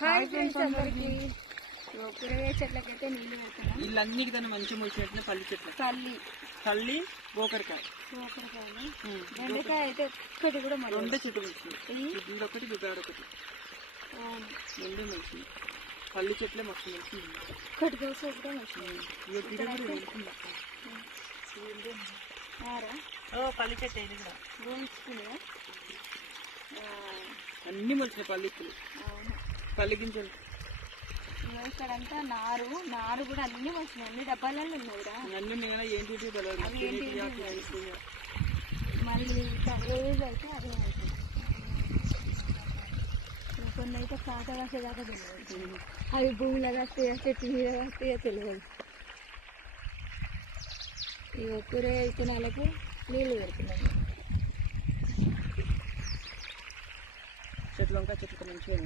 Hi friends అందరికి. కూరగాయ చెట్లకైతే నీళ్లు పెడుతున్నాం. వీళ్ళన్నిటికన్నా మంచిగా మొలిచినట్టు పల్లి చెట్లు, పల్లి గోకరకాయ, బెండకాయ అయితే ఒక్కటి కూడా మరి రెండే చెట్లు వచ్చినాయి. ఒకటి బిగాడొకటి రెండే మంచిది. పల్లి చెట్లే మస్తు మంచిది. ఒక్కటి దోశ కూడా మంచిది. పల్లి చెట్టు ఇది కూడా గోంచుకునే అన్ని మంచిగా పల్లిక్కులు, పల్లి గింజలు. ఇక్కడంతా నారు కూడా అన్ని మంచిగా అన్ని డబ్బాలలో ఉన్నాయిరా. అన్ని నేను ఏంటి మళ్ళీ రోజు అయితే అదే అవుతుంది. కొన్ని అయితే పాత కాసేదాకా తెలియదు. అవి భూమిలో కాస్తాయా చెట్టు మీద కాస్తాయా తెలియదు. ఈ కూరగాయ విత్తనాలకు నీళ్ళు పెడుతున్నాము. చెట్లు వంకాయ చెట్లు మంచిగా